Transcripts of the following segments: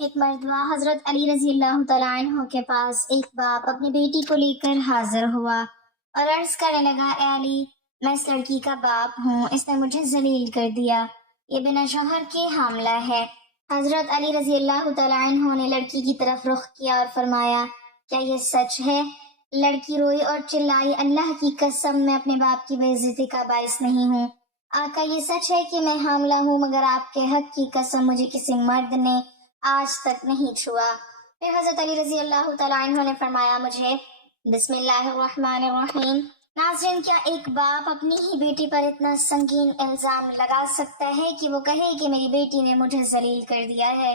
ایک مرتبہ حضرت علی رضی اللہ تعالیٰ عنہ کے پاس ایک باپ اپنی بیٹی کو لے کر حاضر ہوا اور عرض کرنے لگا، اے علی، میں اس لڑکی کا باپ ہوں، اس نے مجھے ذلیل کر دیا، یہ بنا شوہر کے حاملہ ہے۔ حضرت علی رضی اللہ تعالیٰ عنہ نے لڑکی کی طرف رخ کیا اور فرمایا، کیا یہ سچ ہے؟ لڑکی روئی اور چلائی، اللہ کی قسم میں اپنے باپ کی بے عزتی کا باعث نہیں ہوں۔ آقا، یہ سچ ہے کہ میں حاملہ ہوں، مگر آپ کے حق کی قسم مجھے کسی مرد نے آج تک نہیں چھوا۔ پھر حضرت علی رضی اللہ تعالیٰ عنہ نے فرمایا مجھے، بسم اللہ الرحمن الرحیم۔ ناظرین، کیا ایک باپ اپنی ہی بیٹی پر اتنا سنگین الزام لگا سکتا ہے کہ وہ کہے کہ میری بیٹی نے مجھے ذلیل کر دیا ہے؟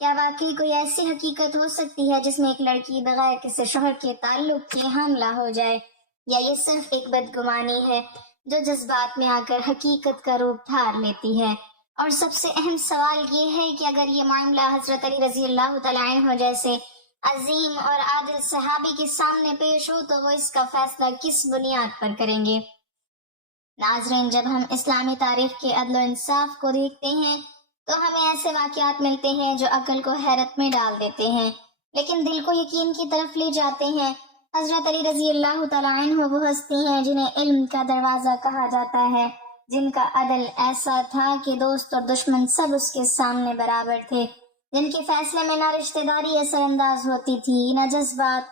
کیا واقعی کوئی ایسی حقیقت ہو سکتی ہے جس میں ایک لڑکی بغیر کسی شوہر کے تعلق کے حاملہ ہو جائے؟ یا یہ صرف ایک بدگمانی ہے جو جذبات میں آ کر حقیقت کا روپ دھار لیتی ہے؟ اور سب سے اہم سوال یہ ہے کہ اگر یہ معاملہ حضرت علی رضی اللہ تعالیٰ عنہ جیسے عظیم اور عادل صحابی کے سامنے پیش ہو تو وہ اس کا فیصلہ کس بنیاد پر کریں گے؟ ناظرین، جب ہم اسلامی تاریخ کے عدل و انصاف کو دیکھتے ہیں تو ہمیں ایسے واقعات ملتے ہیں جو عقل کو حیرت میں ڈال دیتے ہیں لیکن دل کو یقین کی طرف لے جاتے ہیں۔ حضرت علی رضی اللہ تعالیٰ عنہ وہ ہستی ہیں جنہیں علم کا دروازہ کہا جاتا ہے، جن کا عدل ایسا تھا کہ دوست اور دشمن سب اس کے سامنے برابر تھے، جن کے فیصلے میں نہ رشتہ داری اثر انداز ہوتی تھی نہ جذبات،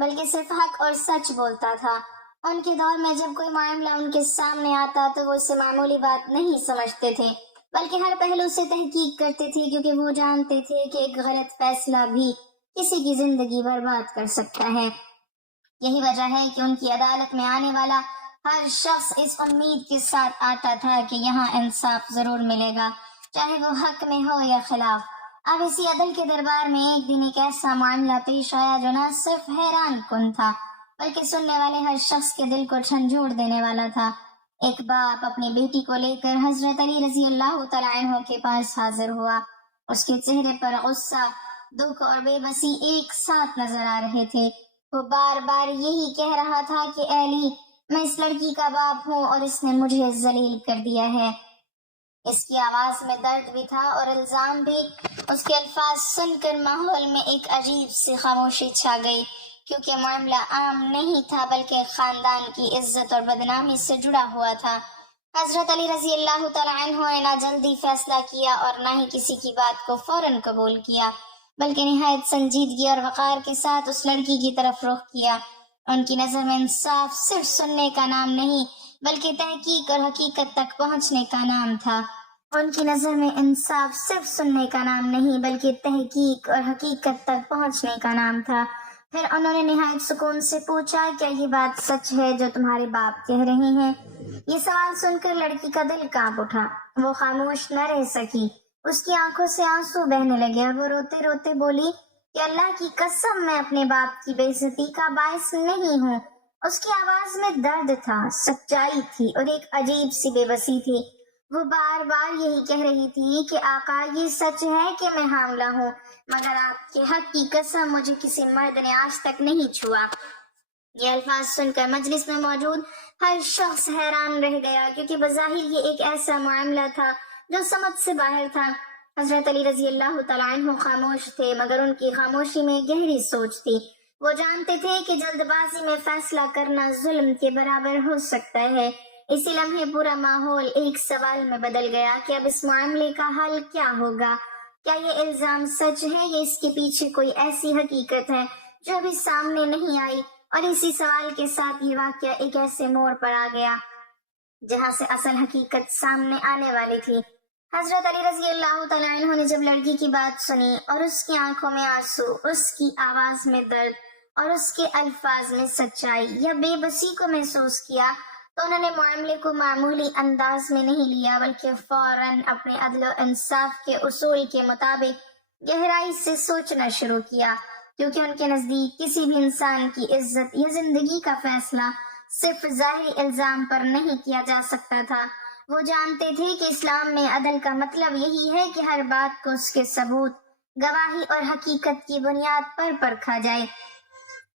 بلکہ صرف حق اور سچ بولتا تھا۔ ان کے دور میں جب کوئی معاملہ ان کے سامنے آتا تو وہ اسے معمولی بات نہیں سمجھتے تھے بلکہ ہر پہلو سے تحقیق کرتے تھے، کیونکہ وہ جانتے تھے کہ ایک غلط فیصلہ بھی کسی کی زندگی برباد کر سکتا ہے۔ یہی وجہ ہے کہ ان کی عدالت میں آنے والا ہر شخص اس امید کے ساتھ آتا تھا کہ یہاں انصاف ضرور ملے گا، چاہے وہ حق میں ہو یا خلاف۔ اب اسی عدل کے دربار میں ایک دن ایک ایسا معاملہ پیش آیا جو نہ صرف حیران کن تھا بلکہ سننے والے ہر شخص کے دل کو جھنجھوڑ دینے والا تھا۔ ایک باپ اپنی بیٹی کو لے کر حضرت علی رضی اللہ تعالیٰ عنہ کے پاس حاضر ہوا۔ اس کے چہرے پر غصہ، دکھ اور بے بسی ایک ساتھ نظر آ رہے تھے۔ وہ بار بار یہی کہہ رہا تھا کہ اے علی، میں اس لڑکی کا باپ ہوں اور اس نے مجھے ذلیل کر دیا ہے۔ اس کی آواز میں درد بھی تھا اور الزام بھی۔ اس کے الفاظ سن کر ماحول میں ایک عجیب سی خاموشی چھا گئی، کیونکہ معاملہ عام نہیں تھا بلکہ خاندان کی عزت اور بدنامی سے جڑا ہوا تھا۔ حضرت علی رضی اللہ تعالیٰ عنہ نے نہ جلدی فیصلہ کیا اور نہ ہی کسی کی بات کو فوراً قبول کیا، بلکہ نہایت سنجیدگی اور وقار کے ساتھ اس لڑکی کی طرف رخ کیا۔ ان کی نظر میں انصاف صرف سننے کا نام نہیں بلکہ تحقیق اور حقیقت تک پہنچنے کا نام تھا۔ ان کی نظر میں انصاف صرف سننے کا نام نہیں بلکہ تحقیق اور حقیقت تک پہنچنے کا نام تھا۔ پھر انہوں نے نہایت سکون سے پوچھا، کیا یہ بات سچ ہے جو تمہارے باپ کہہ رہے ہیں؟ یہ سوال سن کر لڑکی کا دل کانپ اٹھا۔ وہ خاموش نہ رہ سکی، اس کی آنکھوں سے آنسو بہنے لگے اور وہ روتے روتے بولی کہ اللہ کی قسم، میں اپنے باپ کی بے عزتی کا باعث نہیں ہوں۔ اس کی آواز میں درد تھا، سچائی تھی اور ایک عجیب سی بے بسی تھی۔ وہ بار بار یہی کہہ رہی تھی کہ آقا، یہ سچ ہے کہ میں حاملہ ہوں، مگر آپ کے حق کی قسم مجھے کسی مرد نے آج تک نہیں چھوا۔ یہ الفاظ سن کر مجلس میں موجود ہر شخص حیران رہ گیا، کیونکہ بظاہر یہ ایک ایسا معاملہ تھا جو سمجھ سے باہر تھا۔ حضرت علی رضی اللہ تعالیٰ عنہ خاموش تھے، مگر ان کی خاموشی میں گہری سوچ تھی۔ وہ جانتے تھے کہ جلد بازی میں فیصلہ کرنا ظلم کے برابر ہو سکتا ہے۔ اسی لمحے پورا ماحول ایک سوال میں بدل گیا کہ اب اس معاملے کا حل کیا ہوگا؟ کیا یہ الزام سچ ہے یا اس کے پیچھے کوئی ایسی حقیقت ہے جو ابھی سامنے نہیں آئی؟ اور اسی سوال کے ساتھ یہ واقعہ ایک ایسے موڑ پر آ گیا جہاں سے اصل حقیقت سامنے آنے والی تھی۔ حضرت علی رضی اللہ تعالیٰ عنہ نے جب لڑکی کی بات سنی اور اس کی آنکھوں میں آنسو، اس کی آواز میں درد اور اس کے الفاظ میں سچائی یا بے بسی کو محسوس کیا تو انہوں نے معاملے کو معمولی انداز میں نہیں لیا بلکہ فوراً اپنے عدل و انصاف کے اصول کے مطابق گہرائی سے سوچنا شروع کیا، کیونکہ ان کے نزدیک کسی بھی انسان کی عزت یا زندگی کا فیصلہ صرف ظاہری الزام پر نہیں کیا جا سکتا تھا۔ وہ جانتے تھے کہ اسلام میں عدل کا مطلب یہی ہے کہ ہر بات کو اس کے ثبوت، گواہی اور حقیقت کی بنیاد پر پرکھا جائے۔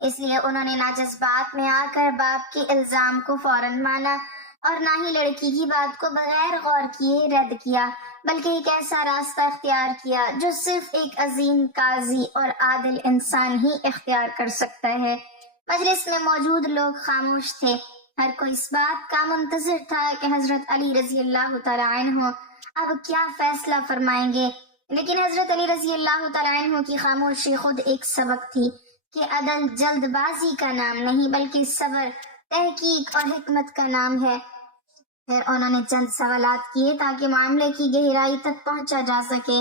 اس لیے انہوں نے نہ جذبات میں آ کر باپ کے الزام کو فوراً مانا اور نہ ہی لڑکی کی بات کو بغیر غور کیے رد کیا، بلکہ ایک ایسا راستہ اختیار کیا جو صرف ایک عظیم قاضی اور عادل انسان ہی اختیار کر سکتا ہے۔ مجلس میں موجود لوگ خاموش تھے، ہر کوئی اس بات کا منتظر تھا کہ حضرت علی رضی اللہ تعالیٰ عنہ اب کیا فیصلہ فرمائیں گے، لیکن حضرت علی رضی اللہ تعالیٰ عنہ کی خاموشی خود ایک سبق تھی کہ عدل جلد بازی کا نام نہیں بلکہ صبر، تحقیق اور حکمت کا نام ہے۔ پھر انہوں نے چند سوالات کیے تاکہ معاملے کی گہرائی تک پہنچا جا سکے،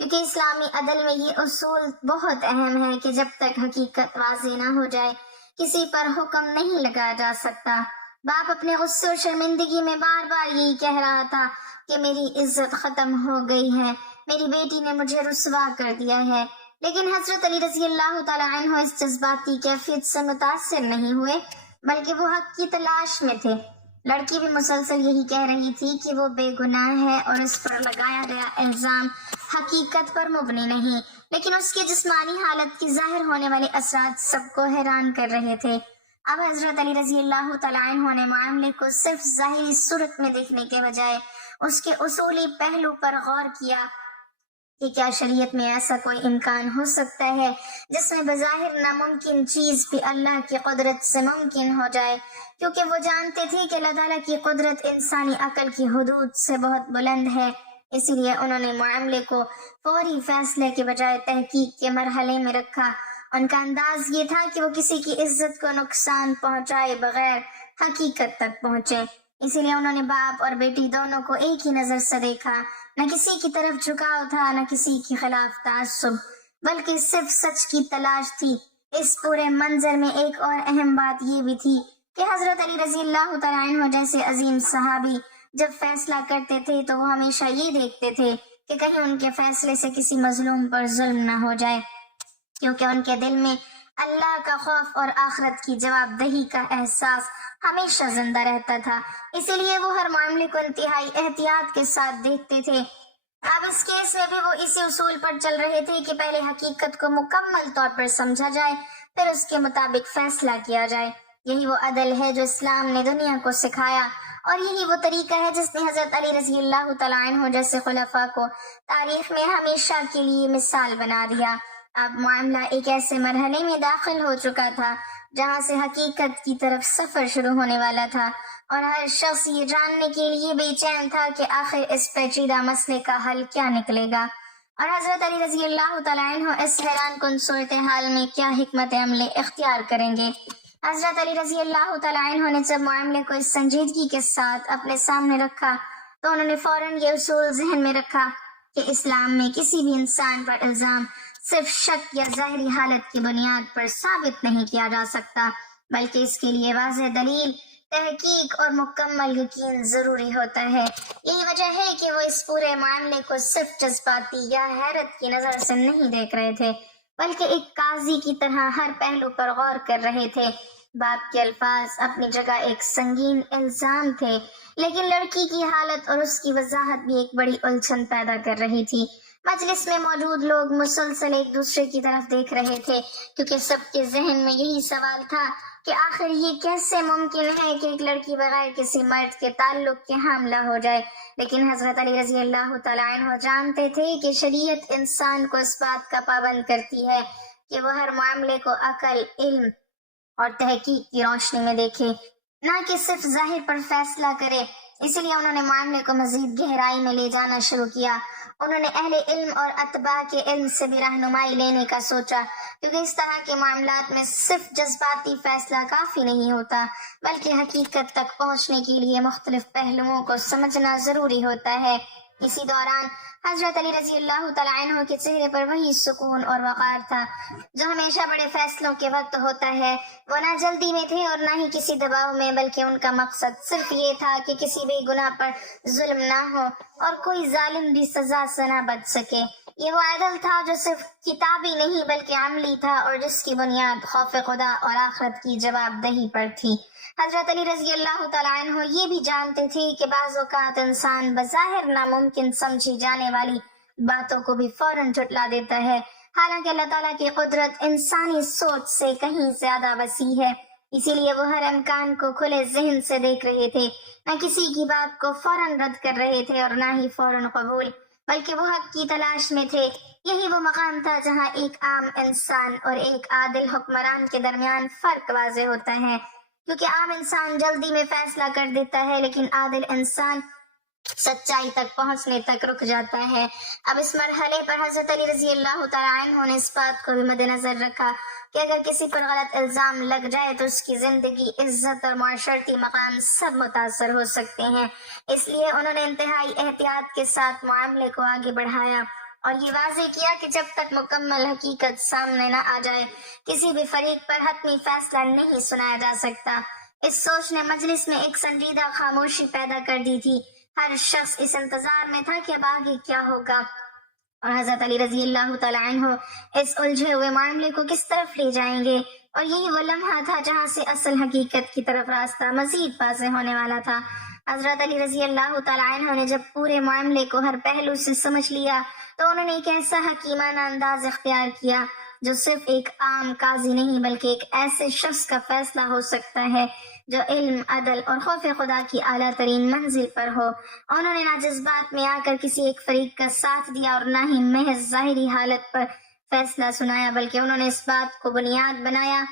کیونکہ اسلامی عدل میں یہ اصول بہت اہم ہے کہ جب تک حقیقت واضح نہ ہو جائے کسی پر حکم نہیں لگایا جا سکتا۔ باپ اپنے غصے اور شرمندگی میں بار بار یہی کہہ رہا تھا کہ میری عزت ختم ہو گئی ہے، میری بیٹی نے مجھے رسوا کر دیا ہے، لیکن حضرت علی رضی اللہ تعالیٰ عنہ اس جذباتی کیفیت سے متاثر نہیں ہوئے بلکہ وہ حق کی تلاش میں تھے۔ لڑکی بھی مسلسل یہی کہہ رہی تھی کہ وہ بے گناہ ہے اور اس پر لگایا گیا الزام حقیقت پر مبنی نہیں، لیکن اس کی جسمانی حالت کی ظاہر ہونے والے اثرات سب کو حیران کر رہے تھے۔ اب حضرت علی رضی اللہ تعالیٰ عنہ نے معاملے کو صرف ظاہری صورت میں دیکھنے کے بجائے اس کے اصولی پہلو پر غور کیا کہ کیا شریعت میں ایسا کوئی امکان ہو سکتا ہے جس میں بظاہر ناممکن چیز بھی اللہ کی قدرت سے ممکن ہو جائے، کیونکہ وہ جانتے تھے کہ اللہ تعالیٰ کی قدرت انسانی عقل کی حدود سے بہت بلند ہے۔ اسی لیے انہوں نے معاملے کو فوری فیصلے کے بجائے تحقیق کے مرحلے میں رکھا۔ ان کا انداز یہ تھا کہ وہ کسی کی عزت کو نقصان پہنچائے بغیر حقیقت تک پہنچے۔ اسی لیے انہوں نے باپ اور بیٹی دونوں کو ایک ہی نظر سے دیکھا، نہ کسی کی طرف جھکاؤ تھا نہ کسی کے خلاف تعصب، بلکہ صرف سچ کی تلاش تھی۔ اس پورے منظر میں ایک اور اہم بات یہ بھی تھی کہ حضرت علی رضی اللہ تعالیٰ عنہ جیسے عظیم صحابی جب فیصلہ کرتے تھے تو وہ ہمیشہ یہ دیکھتے تھے کہ کہیں ان کے فیصلے سے کسی مظلوم پر ظلم نہ ہو جائے، کیونکہ ان کے دل میں اللہ کا خوف اور آخرت کی جواب دہی کا احساس ہمیشہ زندہ رہتا تھا۔ اسی لیے وہ ہر معاملے کو انتہائی احتیاط کے ساتھ دیکھتے تھے۔ اب اس کیس میں بھی وہ اسی اصول پر چل رہے تھے کہ پہلے حقیقت کو مکمل طور پر سمجھا جائے، پھر اس کے مطابق فیصلہ کیا جائے۔ یہی وہ عدل ہے جو اسلام نے دنیا کو سکھایا، اور یہی وہ طریقہ ہے جس نے حضرت علی رضی اللہ تعالیٰ عنہ جیسے خلفاء کو تاریخ میں ہمیشہ کے لیے مثال بنا دیا۔ اب معاملہ ایک ایسے مرحلے میں داخل ہو چکا تھا جہاں سے حقیقت کی طرف سفر شروع ہونے والا تھا، اور ہر شخص یہ جاننے کے لیے بے چین تھا کہ آخر اس پیچیدہ مسئلے کا حل کیا نکلے گا، اور حضرت علی رضی اللہ تعالیٰ عنہ اس حیران کن صورتحال میں کیا حکمت عملی اختیار کریں گے۔ حضرت علی رضی اللہ تعالیٰ عنہ نے جب معاملے کو اس سنجیدگی کے ساتھ اپنے سامنے رکھا تو انہوں نے فوراً یہ اصول ذہن میں رکھا کہ اسلام میں کسی بھی انسان پر الزام صرف شک یا ظاہری حالت کی بنیاد پر ثابت نہیں کیا جا سکتا، بلکہ اس کے لیے واضح دلیل، تحقیق اور مکمل یقین ضروری ہوتا ہے۔ یہی وجہ ہے کہ وہ اس پورے معاملے کو صرف جذباتی یا حیرت کی نظر سے نہیں دیکھ رہے تھے، بلکہ ایک قاضی کی طرح ہر پہلو پر غور کر رہے تھے۔ باپ کے الفاظ اپنی جگہ ایک سنگین الزام تھے، لیکن لڑکی کی حالت اور اس کی وضاحت بھی ایک بڑی الجھن پیدا کر رہی تھی۔ مجلس میں موجود لوگ مسلسل ایک دوسرے کی طرف دیکھ رہے تھے، کیونکہ سب کے ذہن میں یہی سوال تھا کہ آخر یہ کیسے ممکن ہے کہ ایک لڑکی بغیر کسی مرد کے تعلق کے حاملہ ہو جائے۔ لیکن حضرت علی رضی اللہ تعالیٰ عنہ جانتے تھے کہ شریعت انسان کو اس بات کا پابند کرتی ہے کہ وہ ہر معاملے کو عقل، علم اور تحقیق کی روشنی میں دیکھے، نہ کہ صرف ظاہر پر فیصلہ کرے۔ اسی لیے انہوں نے معاملے کو مزید گہرائی میں لے جانا شروع کیا۔ انہوں نے اہل علم اور اتباع کے علم سے بھی رہنمائی لینے کا سوچا، کیونکہ اس طرح کے معاملات میں صرف جذباتی فیصلہ کافی نہیں ہوتا، بلکہ حقیقت تک پہنچنے کے لیے مختلف پہلوؤں کو سمجھنا ضروری ہوتا ہے۔ اسی دوران حضرت علی رضی اللہ تعالیٰ عنہ کے چہرے پر وہی سکون اور وقار تھا جو ہمیشہ بڑے فیصلوں کے وقت ہوتا ہے۔ وہ نہ جلدی میں تھے اور نہ ہی کسی دباؤ میں، بلکہ ان کا مقصد صرف یہ تھا کہ کسی بے گناہ پر ظلم نہ ہو اور کوئی ظالم بھی سزا سے نہ بچ سکے۔ یہ وہ عدل تھا جو صرف کتابی نہیں بلکہ عملی تھا، اور جس کی بنیاد خوف خدا اور آخرت کی جواب دہی پر تھی۔ حضرت علی رضی اللہ تعالیٰ عنہ یہ بھی جانتے تھے کہ بعض اوقات انسان بظاہر ناممکن سمجھی جانے والی باتوں کو بھی فوراً جھٹلا دیتا ہے، حالانکہ اللہ تعالیٰ کی قدرت انسانی سوچ سے کہیں زیادہ وسیع ہے۔ اسی لیے وہ ہر امکان کو کھلے ذہن سے دیکھ رہے تھے، نہ کسی کی بات کو فوراً رد کر رہے تھے اور نہ ہی فوراً قبول، بلکہ وہ حق کی تلاش میں تھے۔ یہی وہ مقام تھا جہاں ایک عام انسان اور ایک عادل حکمران کے درمیان فرق واضح ہوتا ہے، کیونکہ عام انسان جلدی میں فیصلہ کر دیتا ہے لیکن عادل انسان سچائی تک پہنچنے تک رک جاتا ہے۔ اب اس مرحلے پر حضرت علی رضی اللہ تعالیٰ عنہ نے اس بات کو بھی مد نظر رکھا کہ اگر کسی پر غلط الزام لگ جائے تو اس کی زندگی، عزت اور معاشرتی مقام سب متاثر ہو سکتے ہیں۔ اس لیے انہوں نے انتہائی احتیاط کے ساتھ معاملے کو آگے بڑھایا اور یہ واضح کیا کہ جب تک مکمل حقیقت سامنے نہ آ جائے کسی بھی فریق پر حتمی فیصلہ نہیں سنایا جا سکتا۔ اس سوچ نے مجلس میں ایک سنجیدہ خاموشی پیدا کر دی تھی۔ ہر شخص اس انتظار میں تھا کہ اب آگے کیا ہوگا اور حضرت علی رضی اللہ تعالیٰ عنہ اس الجھے ہوئے معاملے کو کس طرف لے جائیں گے۔ اور یہی وہ لمحہ تھا جہاں سے اصل حقیقت کی طرف راستہ مزید واضح ہونے والا تھا۔ حضرت علی رضی اللہ تعالیٰ عنہ نے جب پورے معاملے کو ہر پہلو سے سمجھ لیا تو انہوں نے ایک ایسا حکیمانہ انداز اختیار کیا جو صرف ایک عام قاضی نہیں بلکہ ایک ایسے شخص کا فیصلہ ہو سکتا ہے جو علم، عدل اور خوف خدا کی اعلیٰ ترین منزل پر ہو۔ انہوں نے نہ جذبات میں آ کر کسی ایک فریق کا ساتھ دیا اور نہ ہی محض ظاہری حالت پر فیصلہ سنایا، بلکہ انہوں نے اس بات کو بنیاد بنایا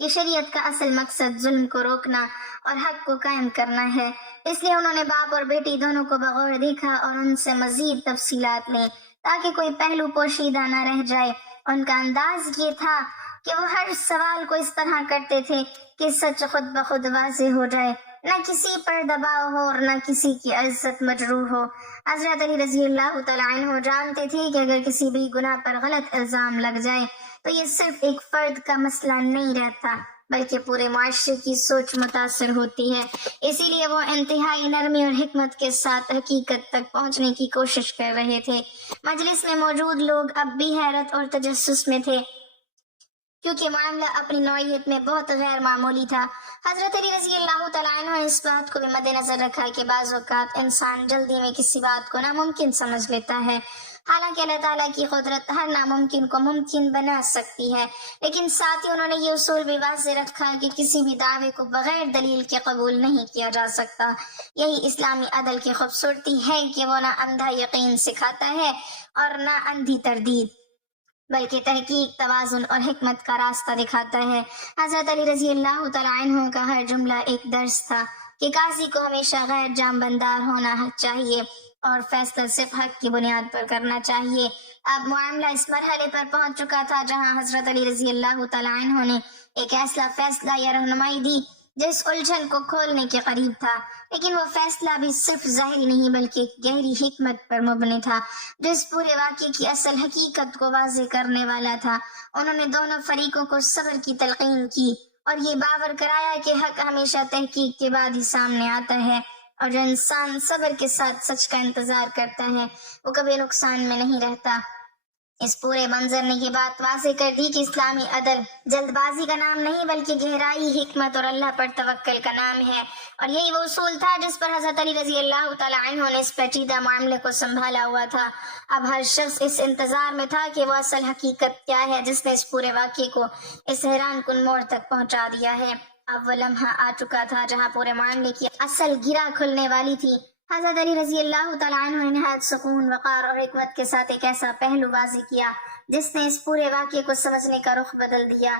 کہ شریعت کا اصل مقصد ظلم کو روکنا اور حق کو قائم کرنا ہے۔ اس لیے انہوں نے باپ اور بیٹی دونوں کو بغور دیکھا اور ان سے مزید تفصیلات لیں تاکہ کوئی پہلو پوشیدہ نہ رہ جائے۔ ان کا انداز یہ تھا کہ وہ ہر سوال کو اس طرح کرتے تھے کہ سچ خود بخود واضح ہو جائے، نہ کسی پر دباؤ ہو اور نہ کسی کی عزت مجروح ہو۔ حضرت علی رضی اللہ تعالیٰ عنہ جانتے تھے کہ اگر کسی بھی گناہ پر غلط الزام لگ جائے تو یہ صرف ایک فرد کا مسئلہ نہیں رہتا بلکہ پورے معاشرے کی سوچ متاثر ہوتی ہے۔ اسی لیے وہ انتہائی نرمی اور حکمت کے ساتھ حقیقت تک پہنچنے کی کوشش کر رہے تھے۔ مجلس میں موجود لوگ اب بھی حیرت اور تجسس میں تھے کیونکہ معاملہ اپنی نوعیت میں بہت غیر معمولی تھا۔ حضرت علی رضی اللہ تعالیٰ عنہ نے اس بات کو بھی مد نظر رکھا کہ بعض اوقات انسان جلدی میں کسی بات کو ناممکن سمجھ لیتا ہے، حالانکہ اللہ تعالیٰ کی قدرت ہر ناممکن کو ممکن بنا سکتی ہے۔ لیکن ساتھ ہی انہوں نے یہ اصول بھی واضح رکھا کہ کسی بھی دعوے کو بغیر دلیل کے قبول نہیں کیا جا سکتا۔ یہی اسلامی عدل کی خوبصورتی ہے کہ وہ نہ اندھا یقین سکھاتا ہے اور نہ اندھی تردید، بلکہ تحقیق، توازن اور حکمت کا راستہ دکھاتا ہے۔ حضرت علی رضی اللہ تعالیٰ عنہ کا ہر جملہ ایک درس تھا کہ قاضی کو ہمیشہ غیر جانبدار ہونا چاہیے اور فیصلہ صرف حق کی بنیاد پر کرنا چاہیے۔ اب معاملہ اس مرحلے پر پہنچ چکا تھا جہاں حضرت علی رضی اللہ تعالیٰ عنہ نے ایک ایسا فیصلہ یا رہنمائی دی جس الجھن کو کھولنے کے قریب تھا، لیکن وہ فیصلہ بھی صرف ظاہری نہیں بلکہ ایک گہری حکمت پر مبنی تھا جو اس پورے واقعے کی اصل حقیقت کو واضح کرنے والا تھا۔ انہوں نے دونوں فریقوں کو صبر کی تلقین کی اور یہ باور کرایا کہ حق ہمیشہ تحقیق کے بعد ہی سامنے آتا ہے اور جو انسان صبر کے ساتھ سچ کا انتظار کرتا ہے وہ کبھی نقصان میں نہیں رہتا۔ اس پورے منظر نے یہ بات واضح کر دی کہ اسلامی عدل جلد بازی کا نام نہیں بلکہ گہرائی، حکمت اور اللہ پر توکل کا نام ہے، اور یہی وہ اصول تھا جس پر حضرت علی رضی اللہ تعالیٰ عنہ نے اس پیچیدہ معاملے کو سنبھالا ہوا تھا۔ اب ہر شخص اس انتظار میں تھا کہ وہ اصل حقیقت کیا ہے جس نے اس پورے واقعے کو اس حیران کن موڑ تک پہنچا دیا ہے۔ اب وہ لمحہ آ چکا تھا جہاں پورے معاملے کی اصل گرہ کھلنے والی تھی۔ حضرت علی رضی اللہ تعالیٰ عنہ نے نہایت سکون، وقار اور حکمت کے ساتھ ایک ایسا پہلو واضح کیا جس نے اس پورے واقعے کو سمجھنے کا رخ بدل دیا۔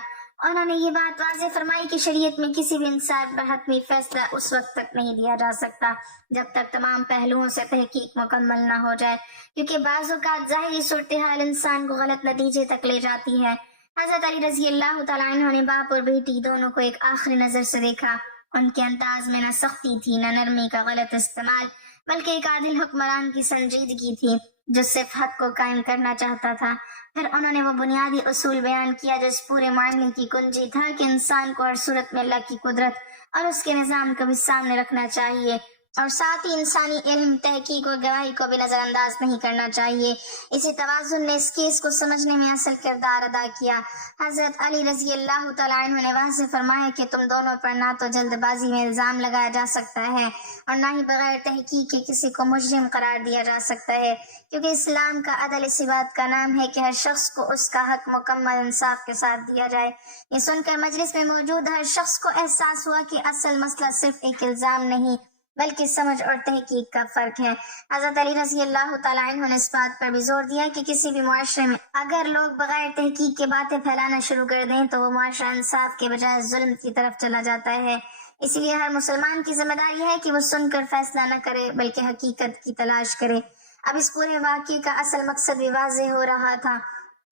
انہوں نے یہ بات واضح فرمائی کہ شریعت میں کسی بھی انسان پر حتمی فیصلہ اس وقت تک نہیں دیا جا سکتا جب تک تمام پہلوؤں سے تحقیق مکمل نہ ہو جائے، کیونکہ بعض اوقات ظاہری صورتحال انسان کو غلط نتیجے تک لے جاتی ہے۔ حضرت علی رضی اللہ تعالیٰ عنہ نے باپ اور بیٹی دونوں کو ایک آخری نظر سے دیکھا۔ ان کے انداز میں نہ سختی تھی، نہ نرمی کا غلط استعمال، بلکہ ایک عادل حکمران کی سنجیدگی تھی جو صرف حق کو قائم کرنا چاہتا تھا۔ پھر انہوں نے وہ بنیادی اصول بیان کیا جو اس پورے معاملے کی کنجی تھا کہ انسان کو ہر صورت میں اللہ کی قدرت اور اس کے نظام کو بھی سامنے رکھنا چاہیے، اور ساتھ ہی انسانی علم، تحقیق اور گواہی کو بھی نظر انداز نہیں کرنا چاہیے۔ اسی توازن نے اس کیس کو سمجھنے میں اصل کردار ادا کیا۔ حضرت علی رضی اللہ تعالیٰ عنہ نے واضح فرمایا کہ تم دونوں پر نہ تو جلد بازی میں الزام لگایا جا سکتا ہے اور نہ ہی بغیر تحقیق کے کسی کو مجرم قرار دیا جا سکتا ہے، کیونکہ اسلام کا عدل اسی بات کا نام ہے کہ ہر شخص کو اس کا حق مکمل انصاف کے ساتھ دیا جائے۔ یہ سن کر مجلس میں موجود ہر شخص کو احساس ہوا کہ اصل مسئلہ صرف ایک الزام نہیں بلکہ سمجھ اور تحقیق کا فرق ہے۔ حضرت علی رضی اللہ تعالیٰ عنہ نے اس بات پر بھی زور دیا کہ کسی بھی معاشرے میں اگر لوگ بغیر تحقیق کے باتیں پھیلانا شروع کر دیں تو وہ معاشرہ انصاف کے بجائے ظلم کی طرف چلا جاتا ہے۔ اسی لیے ہر مسلمان کی ذمہ داری ہے کہ وہ سن کر فیصلہ نہ کرے بلکہ حقیقت کی تلاش کرے۔ اب اس پورے واقعے کا اصل مقصد بھی واضح ہو رہا تھا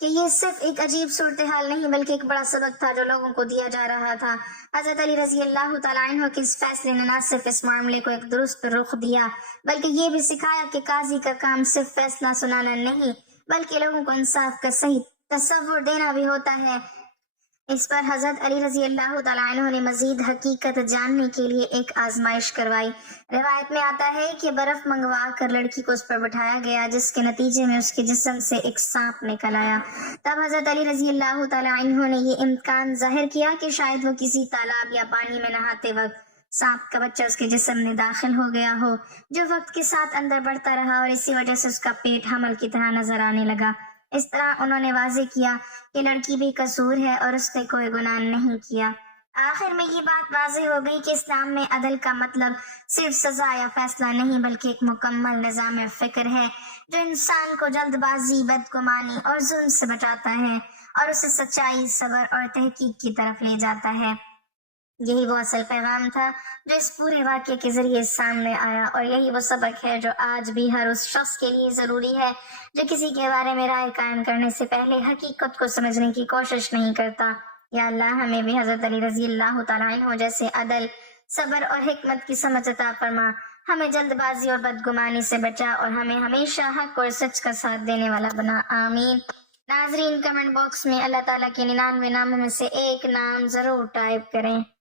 کہ یہ صرف ایک عجیب صورتحال نہیں بلکہ ایک بڑا سبق تھا جو لوگوں کو دیا جا رہا تھا۔ حضرت علی رضی اللہ تعالیٰ عنہ کے اس فیصلے نے نہ صرف اس معاملے کو ایک درست رخ دیا بلکہ یہ بھی سکھایا کہ قاضی کا کام صرف فیصلہ سنانا نہیں بلکہ لوگوں کو انصاف کا صحیح تصور دینا بھی ہوتا ہے۔ اس پر حضرت علی رضی اللہ تعالیٰ عنہ نے مزید حقیقت جاننے کے لیے ایک آزمائش کروائی۔ روایت میں آتا ہے کہ برف منگوا کر لڑکی کو اس پر بٹھایا گیا جس کے نتیجے میں اس کے جسم سے ایک سانپ نکل آیا۔ تب حضرت علی رضی اللہ تعالیٰ عنہ نے یہ امکان ظاہر کیا کہ شاید وہ کسی تالاب یا پانی میں نہاتے وقت سانپ کا بچہ اس کے جسم میں داخل ہو گیا ہو، جو وقت کے ساتھ اندر بڑھتا رہا اور اسی وجہ سے اس کا پیٹ حمل کی طرح نظر آنے لگا۔ اس طرح انہوں نے واضح کیا کہ لڑکی بھی قصور ہے اور اس نے کوئی گناہ نہیں کیا۔ آخر میں یہ بات واضح ہو گئی کہ اسلام میں عدل کا مطلب صرف سزا یا فیصلہ نہیں بلکہ ایک مکمل نظام فکر ہے جو انسان کو جلد بازی، بدگمانی اور ظلم سے بچاتا ہے اور اسے سچائی، صبر اور تحقیق کی طرف لے جاتا ہے۔ یہی وہ اصل پیغام تھا جو اس پورے واقعے کے ذریعے سامنے آیا، اور یہی وہ سبق ہے جو آج بھی ہر اس شخص کے لیے ضروری ہے جو کسی کے بارے میں رائے قائم کرنے سے پہلے حقیقت کو سمجھنے کی کوشش نہیں کرتا۔ یا اللہ ہمیں بھی حضرت علی رضی اللہ تعالیٰ عنہ جیسے عدل، صبر اور حکمت کی سمجھ عطا فرما، ہمیں جلد بازی اور بدگمانی سے بچا اور ہمیں ہمیشہ حق اور سچ کا ساتھ دینے والا بنا، آمین۔ ناظرین، کمنٹ باکس میں اللہ تعالیٰ کے 99 ناموں میں سے ایک نام ضرور ٹائپ کریں۔